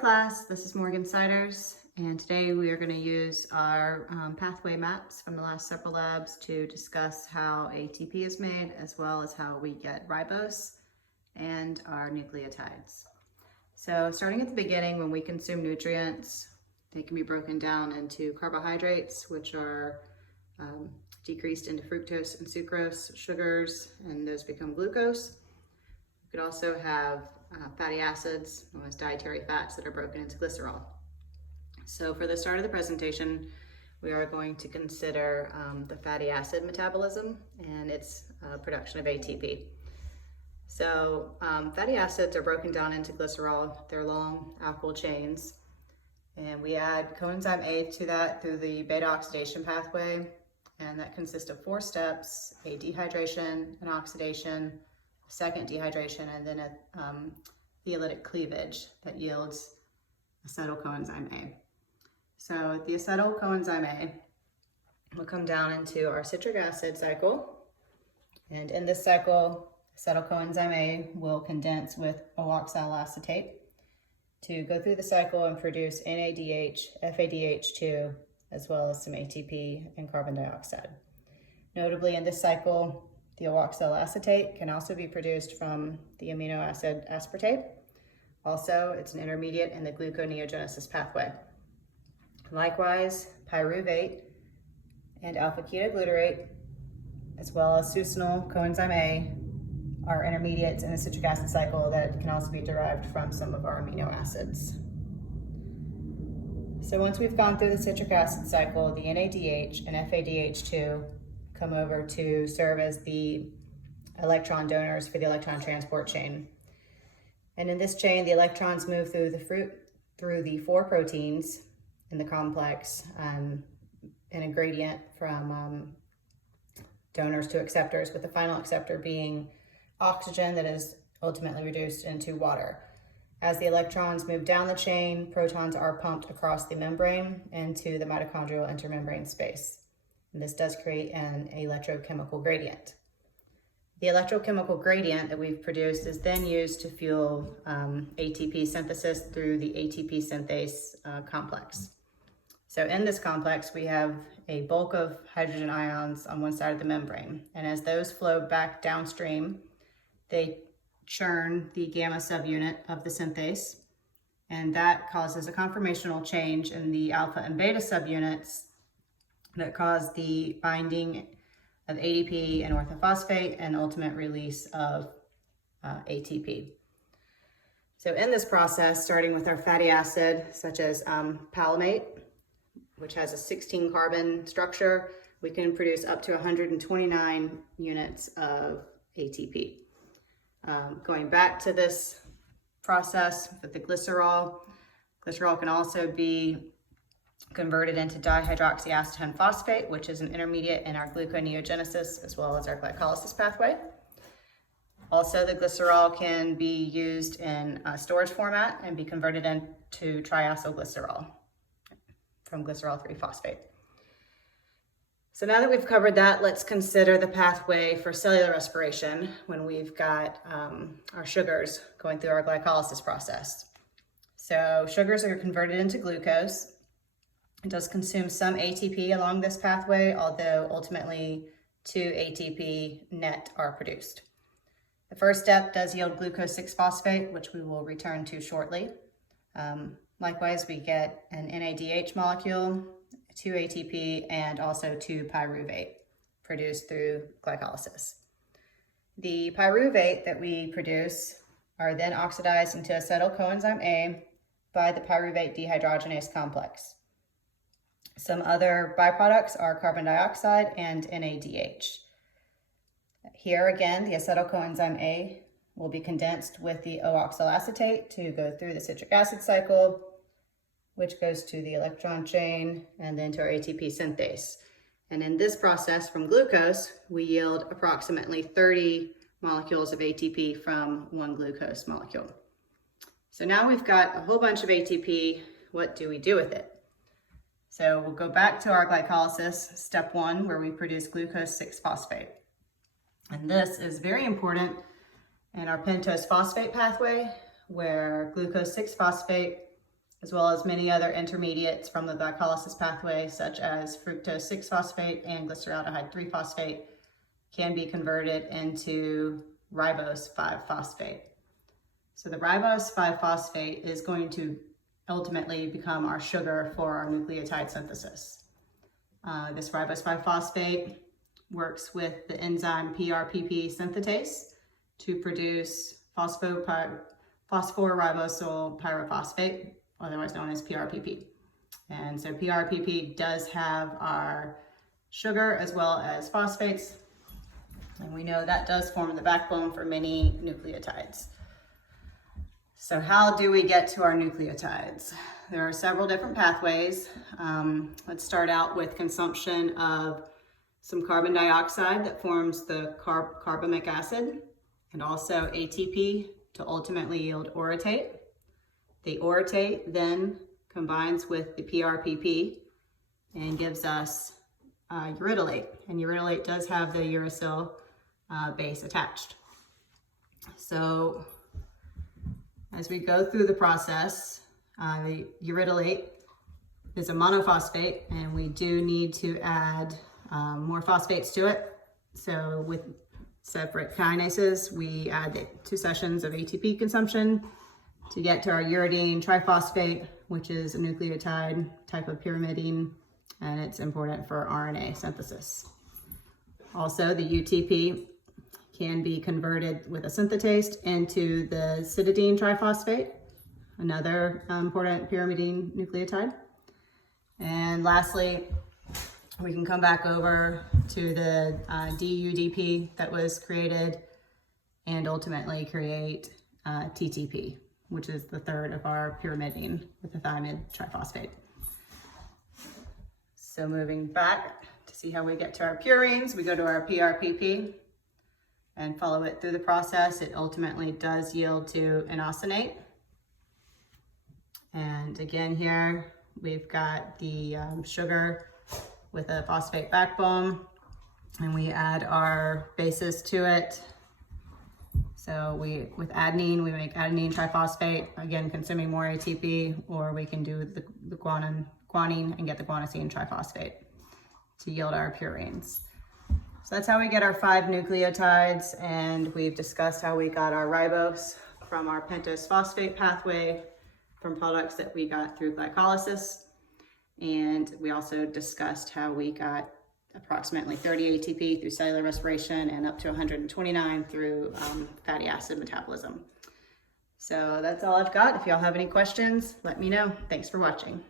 class, this is Morgan Siders, and today we are going to use our pathway maps from the last several labs to discuss how ATP is made, as well as how we get ribose and our nucleotides. So starting at the beginning, when we consume nutrients, they can be broken down into carbohydrates, which are decreased into fructose and sucrose, sugars, and those become glucose. We could also have fatty acids, known as dietary fats, that are broken into glycerol. So for the start of the presentation, we are going to consider the fatty acid metabolism and its production of ATP. So fatty acids are broken down into glycerol. They're long alkyl chains, and we add coenzyme A to that through the beta oxidation pathway, and that consists of 4 steps: a dehydration, an oxidation, second dehydration, and then a theolytic cleavage that yields acetyl coenzyme A. So the acetyl coenzyme A will come down into our citric acid cycle, and in this cycle, acetyl coenzyme A will condense with O-oxyl acetate to go through the cycle and produce NADH, FADH2, as well as some ATP and carbon dioxide. Notably, in this cycle, the O-oxyl acetate can also be produced from the amino acid aspartate. Also, it's an intermediate in the gluconeogenesis pathway. Likewise, pyruvate and alpha-ketoglutarate, as well as succinyl coenzyme A, are intermediates in the citric acid cycle that can also be derived from some of our amino acids. So once we've gone through the citric acid cycle, the NADH and FADH2 come over to serve as the electron donors for the electron transport chain. And in this chain, the electrons move through the 4 proteins in the complex in a gradient from donors to acceptors, with the final acceptor being oxygen that is ultimately reduced into water. As the electrons move down the chain, protons are pumped across the membrane into the mitochondrial intermembrane space. And this does create an electrochemical gradient. The electrochemical gradient that we've produced is then used to fuel ATP synthesis through the ATP synthase complex. So in this complex, we have a bulk of hydrogen ions on one side of the membrane. And as those flow back downstream, they churn the gamma subunit of the synthase, and that causes a conformational change in the alpha and beta subunits that cause the binding of ADP and orthophosphate and ultimate release of ATP. So in this process, starting with our fatty acid, such as palmate, which has a 16 carbon structure, we can produce up to 129 units of ATP. Going back to this process with the glycerol can also be converted into dihydroxyacetone phosphate, which is an intermediate in our gluconeogenesis as well as our glycolysis pathway. Also, the glycerol can be used in a storage format and be converted into triacylglycerol from glycerol 3-phosphate. So now that we've covered that, let's consider the pathway for cellular respiration when we've got our sugars going through our glycolysis process. So sugars are converted into glucose. It does consume some ATP along this pathway, although ultimately 2 ATP net are produced. The first step does yield glucose 6-phosphate, which we will return to shortly. Likewise, we get an NADH molecule, 2 ATP, and also 2 pyruvate produced through glycolysis. The pyruvate that we produce are then oxidized into acetyl coenzyme A by the pyruvate dehydrogenase complex. Some other byproducts are carbon dioxide and NADH. Here again, the acetyl coenzyme A will be condensed with the O-oxyl acetate to go through the citric acid cycle, which goes to the electron chain and then to our ATP synthase. And in this process from glucose, we yield approximately 30 molecules of ATP from 1 glucose molecule. So now we've got a whole bunch of ATP. What do we do with it? So we'll go back to our glycolysis, step 1, where we produce glucose 6-phosphate. And this is very important in our pentose phosphate pathway, where glucose 6-phosphate as well as many other intermediates from the glycolysis pathway, such as fructose 6-phosphate and glyceraldehyde 3-phosphate, can be converted into ribose 5-phosphate. So the ribose 5-phosphate is going to ultimately become our sugar for our nucleotide synthesis. This ribose 5-phosphate works with the enzyme PRPP synthetase to produce phosphoribosylpyrophosphate, otherwise known as PRPP. And so PRPP does have our sugar as well as phosphates, and we know that does form the backbone for many nucleotides. So how do we get to our nucleotides? There are several different pathways. Let's start out with consumption of some carbon dioxide that forms the carbamic acid, and also ATP to ultimately yield orotate. The orotate then combines with the PRPP and gives us uridylate, and uridylate does have the uracil base attached. So as we go through the process, the uridylate is a monophosphate, and we do need to add more phosphates to it. So with separate kinases, we add 2 sessions of ATP consumption to get to our uridine triphosphate, which is a nucleotide type of pyrimidine, and it's important for RNA synthesis. Also, the UTP can be converted with a synthetase into the cytidine triphosphate, another important pyrimidine nucleotide. And lastly, we can come back over to the DUDP that was created and ultimately create TTP, which is the third of our pyrimidine with the thiamide triphosphate. So moving back to see how we get to our purines, we go to our PRPP and follow it through the process. It ultimately does yield to inositol. And again here, we've got the sugar with a phosphate backbone, and we add our bases to it. So with adenine, we make adenine triphosphate, again, consuming more ATP, or we can do the guanine and get the guanosine triphosphate to yield our purines. So that's how we get our 5 nucleotides, and we've discussed how we got our ribose from our pentose phosphate pathway from products that we got through glycolysis. And we also discussed how we got approximately 30 ATP through cellular respiration and up to 129 through fatty acid metabolism. So that's all I've got. If y'all have any questions, let me know. Thanks for watching.